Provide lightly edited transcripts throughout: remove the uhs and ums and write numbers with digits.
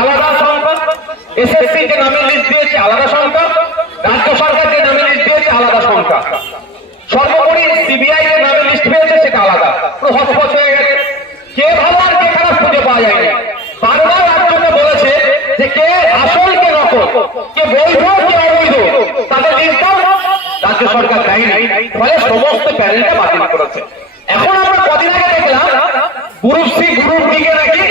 আলাদা সংখ্যা, এসএসসি যে নামের লিস্ট দিয়েছে আলাদা সংখ্যা, রাজ্য সরকার যে নামের লিস্ট দিয়েছে আলাদা সংখ্যা, সর্বোপরি সিবিআই যে নামের লিস্ট পেয়েছে সেটা আলাদা। পুরো হসপস হয়ে গেছে, কে ভালো আর কে খারাপ খুঁজে পাওয়া যায়নি। বারবার রাজ্যকে বলেছে যে কে আসল কে নকল, কে বৈধ কে অবৈধ, তাদের লিস্ট দাও, রাজ্য সরকার দেয়নি, ফলে সমস্ত প্যানেলটা বাতিল করেছে। এখন আমরা কদিন আগে দেখলাম গ্রুপ সি গ্রুপ ডি কে নাকি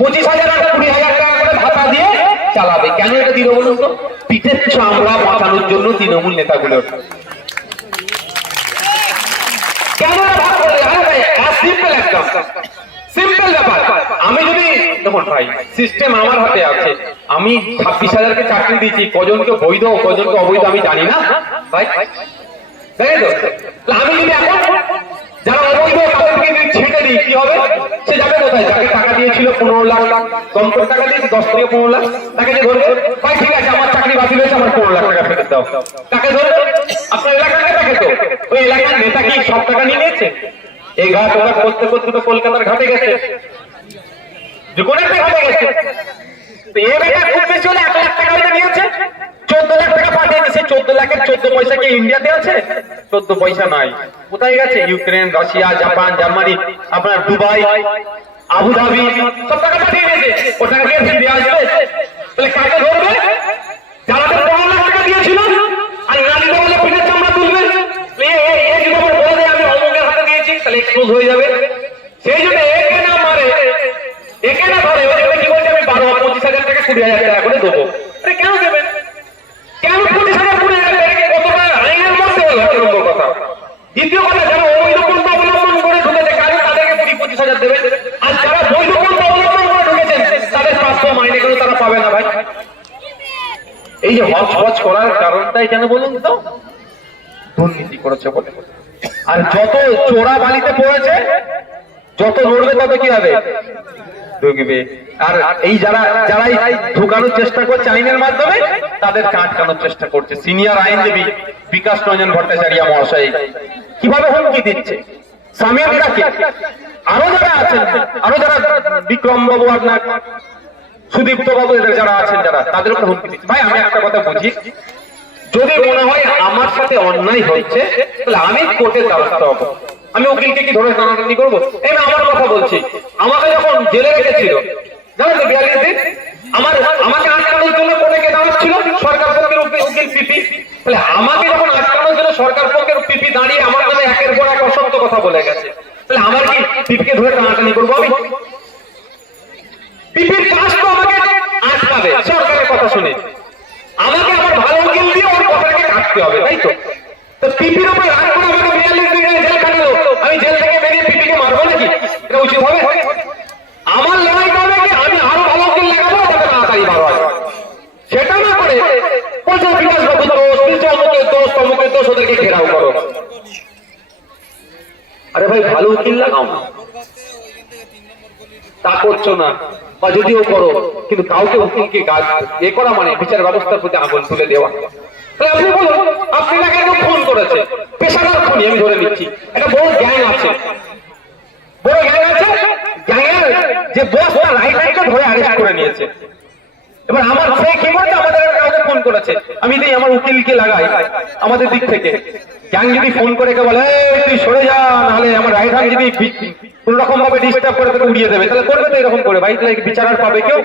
25,000 আর 20,000 টাকা করে ভাতা দিয়ে চালাবে। কেন এটা দিল বলুন তো? পিঠের চামড়া বাঁচানোর জন্য তৃণমূল নেতাগুলো কেন ভাগ করে? সিম্পল একদম সিম্পল ব্যাপার। আমি যদি দেখুন ভাই, সিস্টেম আমার হাতে আছে, আমি 26,000 কে চাকরি দিয়েছি, কজনকে বৈধ কজনকে অবৈধ আমি জানি না ভাই, তাই তো? আমি যদি এখন যারা অবৈধ তাদেরকে ছেড়ে দিই কি হবে? সে যাবে কোথায়? যাকে টাকা দিয়েছিল 15 লাখ, কম করে টাকা দিয়েছি 10 থেকে 15 লাখ, তাকে যে ধরবে, ভাই ঠিক আছে আমার চাকরি বাতিল হয়েছে, আমার 15 লাখ টাকা ফেরত দাও, তাকে ধরবে। আপনার এলাকার নেতাকে তো, ওই এলাকার নেতা কি সব টাকা নিয়ে নিয়েছে? এই ঘাট ওরা করতে করতে তো কলকাতার ঘাটে গেছে, যে কোনো একটা ঘাটে গেছে। তো এর এটা খুব বেশি হলে 1 লাখ টাকা হয়তো নিয়েছে, 14 লাখ টাকা পাঠিয়ে দিয়েছে। 14 লাখের 14 পয়সা কি ইন্ডিয়াতে আছে? 14 পয়সা নাই। কোথায় গেছে? ইউক্রেন, রাশিয়া, জাপান, জার্মানি, আপনার দুবাই, আবুধাবি, সব টাকা পাঠিয়ে দিয়েছে। ও টাকা কে দিয়ে আসবে? তাহলে কাকে ধরবে? যারা তো 15 লাখ টাকা দিয়েছিল আর রানী বলে পিঠের চামড়া তুলবে, এই যদি বলে দেয় আমি অমুকের হাতে দিয়েছি, তাহলে এক্সপোজ হয়ে যাবে। সেই জন্য একে না মারে, একে না ধরে, ওই কি বলছে আমি 25,000 টাকা 20,000 টাকা করে দেবো। আরে কেন দেবেন? কেন 25,000 20,000 টাকা? কতটা আইনের মধ্যে হলো এরকম কথা। দ্বিতীয় কথা, যারা অবৈধ পন্থা অবলম্বন করে ঢুকেছে কারণ তাদেরকে 20-25,000 দেবে, আর যারা বৈধ পন্থা অবলম্বন করে ঢুকেছেন তাদের 500 মাইনে কেন তারা পাবে না ভাই? এই যে হচপচ করার কারণটাই কেন বলুন তো? দুর্নীতি করেছে বলে। আর যত চোরা বালিতে পড়েছে, যত লড়বে তত কি হবে? ঢুকবে। আর এই যারাই ঢুকানোর চেষ্টা করছে আইনের মাধ্যমে, তাদেরকে আটকানোর চেষ্টা করছে। সিনিয়র আইনজীবী বিকাশ রঞ্জন ভট্টাচার্য মহাশয় কিভাবে হুমকি দিচ্ছে সামিয়ানকে, আরো যারা আছেন, আরো যারা বিক্রম বাবু, আপনার সুদীপ্ত বাবু, যারা আছেন, যারা তাদের উপর হুমকি দিচ্ছে। ভাই আমি একটা কথা বুঝি, যদি মনে হয় আমার সাথে অন্যায় হচ্ছে তাহলে আমি কোর্টের দ্বারস্থ হব। আমি উকিলকে কি ধরে টানাটানি করবো? এই না, আমার কথা বলছি। আমাকে যখন জেলে রেখেছিল জানেন তো 42 দিন, আমাকে আটকানোর জন্য কোর্টে কে দাঁড়াচ্ছিল? সরকার পক্ষের উকিল পিপি। তাহলে আমাকে যখন আটকানোর জন্য সরকার পক্ষের পিপি দাঁড়িয়ে আমার নামে একের পর এক অসত্য কথা বলে গেছে, তাহলে আমার কি পিপিকে ধরে টানাটানি করবো আমি? পিপির কাজ তো আমাকে আটকাবে সরকারের কথা শুনে, আমাকে আমার ভালো উকিল দিয়ে ওর কথাকে কাটতে হবে, তাই তো? তো পিপির উপর রাগ করে আমাকে 42 দিন জেল কাটালো, আমি জেল থেকে বেরিয়ে পিপিকে মারবো নাকি? এটা উচিত হবে? আমার লড়াইটা হবে কি আমি আরো ভালো উকিল লাগাবো যাতে তাড়াতাড়ি বার হয়। সেটা না করে বলছে বিকাশ বাবু দোষ, বলছে অমুকের দোষ, তমুকের দোষ, ওদেরকে ঘেরাও করো। আরে ভাই ভালো উকিল লাগাও না, তা করছো না, বা যদিও করো কিন্তু কাউকে উকিলকে এ করা মানে বিচার ব্যবস্থার প্রতি আগুন তুলে দেওয়া। আপনি বলুন, আপনি তাকে খুন করেছে, পেশাদার খুনি আমি ধরে নিচ্ছি, একটা বড় গ্যাং আছে, বড় গ্যাং আছে, গ্যাংয়ের যে বসটা রাইটারকে ধরে অ্যারেস্ট করে নিয়েছে। এবার আমার সে কি করেছে? আমাদের কাউকে ফোন করেছে, আমি যদি আমার উকিলকে লাগাই আমাদের দিক থেকে, গ্যাং যদি ফোন করে বলে তুই সরে যা, নাহলে আমার রাইট হ্যান্ড যদি কোন রকম ভাবে ডিস্টার্ব করে তাকে উড়িয়ে দেবে, তাহলে করবে তো এরকম করে ভাই, তাহলে বিচার আর পাবে কেউ?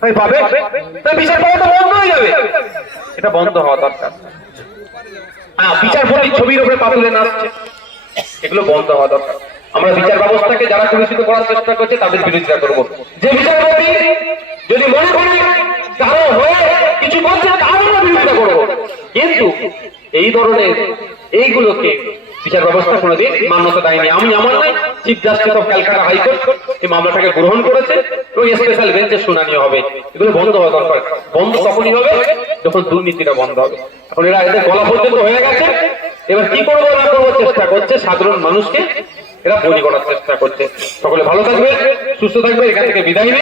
ভাই পাবে? তাহলে বিচার পাওয়া তো বন্ধ হয়ে যাবে। এটা বন্ধ হওয়া দরকার। হ্যাঁ, বিচারপতি ছবির উপরে পাতুলে আসছে, এগুলো বন্ধ হওয়া দরকার। আমরা বিচার ব্যবস্থাকে যারা কলুষিত করার চেষ্টা করছে তাদের বিরোধিতা করবো। যে বিচারপতি যদি মনে করে কারো হয়ে কিছু বলছে তার আমরা বিরোধিতা করবো, কিন্তু এই ধরনের এইগুলোকে বিচার ব্যবস্থা কোনোদিন মান্যতা দেয়নি। আমি আমার নাই, chief justice of Calcutta high court এই মামলাটাকে গ্রহণ করেছে এবং স্পেশাল বেঞ্চে শুনানি হবে। এগুলো বন্ধ হওয়া দরকার। বন্ধ তখনই হবে যখন দুর্নীতিটা বন্ধ হবে। এখন এরা এদের গলা পর্যন্ত হয়ে গেছে, এবার কি করবো না করবো চেষ্টা করছে, সাধারণ মানুষকে এরা বলি করার চেষ্টা করছে। সকলে ভালো থাকবে, সুস্থ থাকবে, এখান থেকে বিদায়।